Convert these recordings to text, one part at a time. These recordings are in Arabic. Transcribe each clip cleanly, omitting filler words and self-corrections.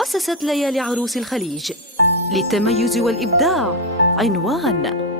مؤسسة ليالي عروس الخليج للتميز والإبداع. عنوان: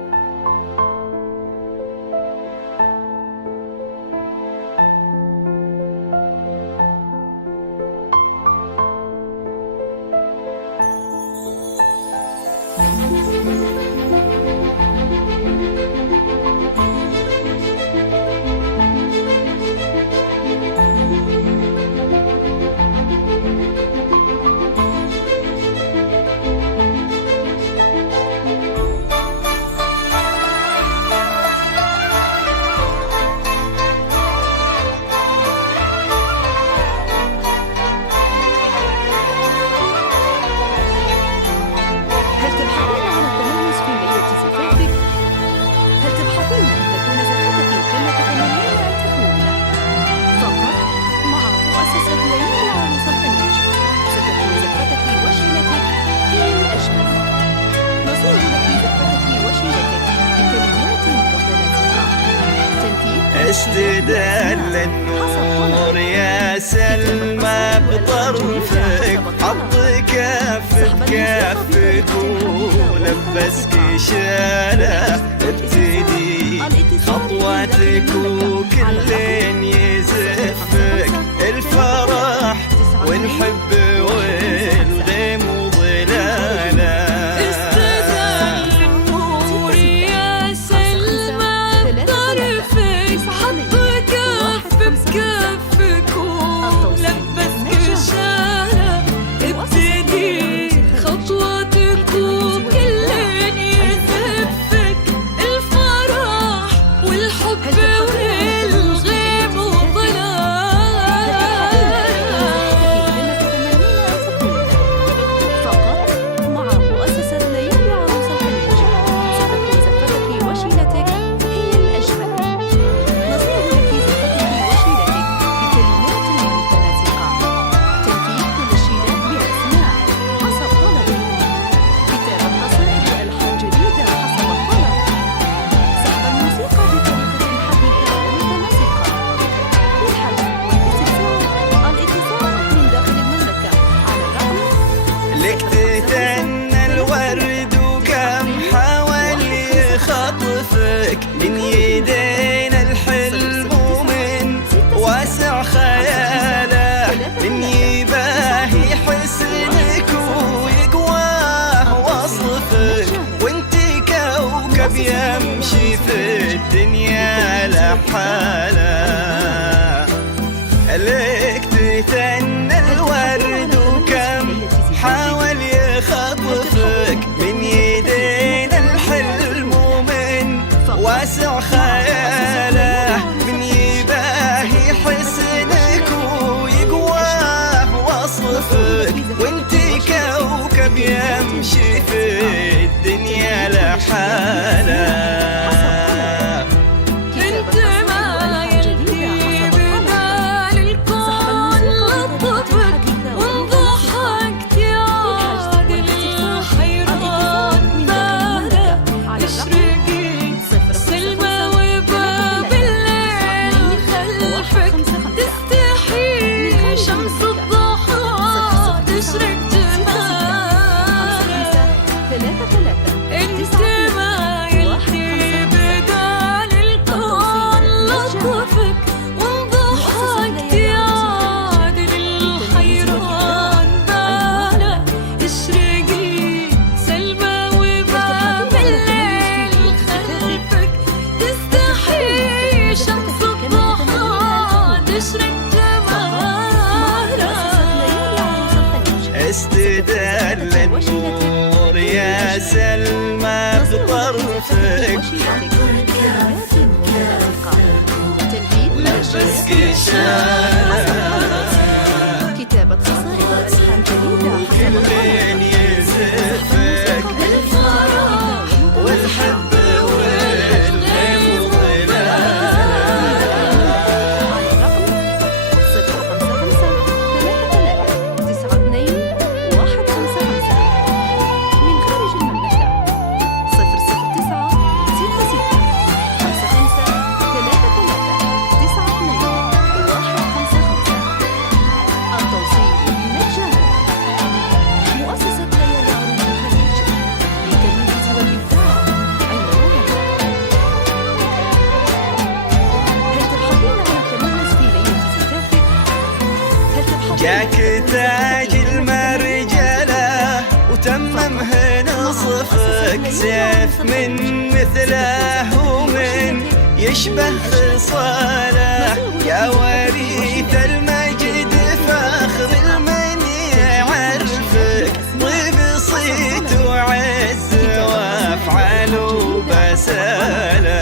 استدل النور يا سلمى بطرفك، حط كف بكفك ولبسك شالة، ابتدي خطواتك وكل يزفك الفرح ونحب والغيم وظلاله. كفك ولبسك شالة، ابتدي خطواتك وكل يزفك الفرح والحب والغيم وظلال. فقط مع مؤسسة ليالي عروس الخليج ستكون زفتك وشيلتك هي الأجمل. نصيغ لك زفتك وشيلتك بكلمات متناسقة، تنفيذ كل الشيلات بأسماء حسب طلبك، كتابة قصائد وألحان جديدة حسب الطلب، سحب الموسيقى بطريقة حديثة ومتناسقة. للحجز والاستفسار الاتصال من داخل المملكة على الرقم لك تتنى الورد وكم حاول يخطفك من يدينا الحلم ومن واسع خياله، من يباهي حسنك ويقواه وصفك، وانتي كوكب يمشي في الدنيا لحاله. لك تتنى الورد وكم حاول يخطفك من يدينا الحلم ومن واسع خياله، من يباهي حسنك ويقواه وصفك، وانتي كوكب يمشي في الدنيا لحاله. استدل النور يا سلمى بطرفك، لبسك شالة، كتابة قصائد وألحان جديدة كل يزفك الفرح والحب والغيم وظلال. التوصيل مجانا. سيف من مثله ومن يشبه خصاله يا وريث المجد فخر المن يعرفك طيب صيت وعز وافعال وبساله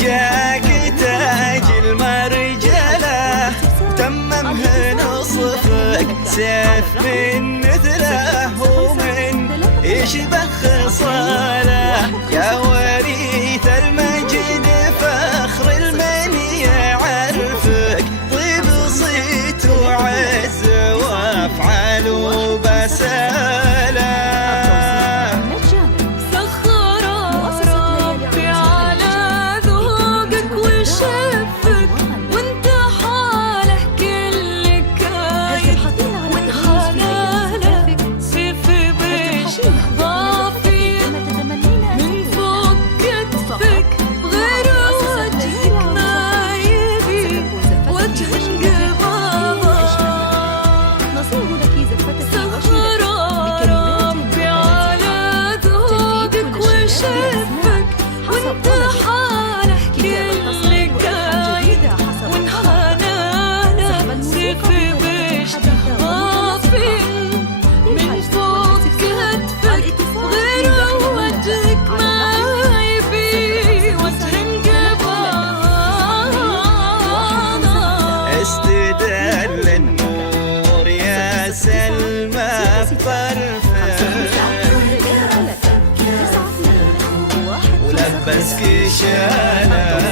جاك تاج المرجله تممه نصفك سيف من مثله ومن يشبه خصاله يا وريث المجد فخر المن يعرفك طيب صيت وعز وافعال وبساله سخر ربي على ذوقك وشفك وانت حاله كل كايد وانحناله سيف بيشه ضافي من فوق كتفك غير وجهك ما يبي وجه انقباضه نصيب لك زفتك سخر ربي على ذوقك وشفك وانت حاله كل كايد وانحناله سيف بيشه ضافي من فوق كتفك غير وجهك ما يبي وجه انقباضه استدل النور يا سلمى بطرفك ولبسك شاله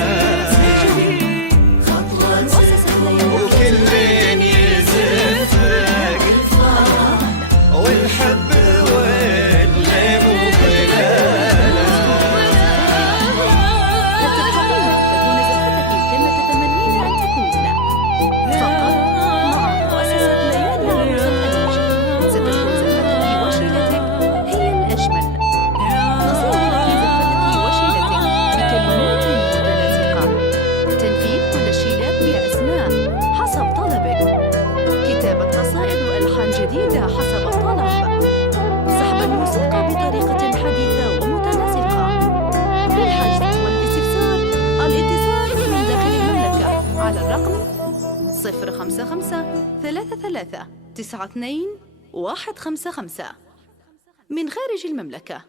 وكل يزفك والحب والغيب وظلاله جديدة حسب الطلب سحب الموسيقى بطريقة حديثة ومتناسقة للحجز والاستفسار الاتصال من داخل المملكة على الرقم 055 33 92 155 من خارج المملكة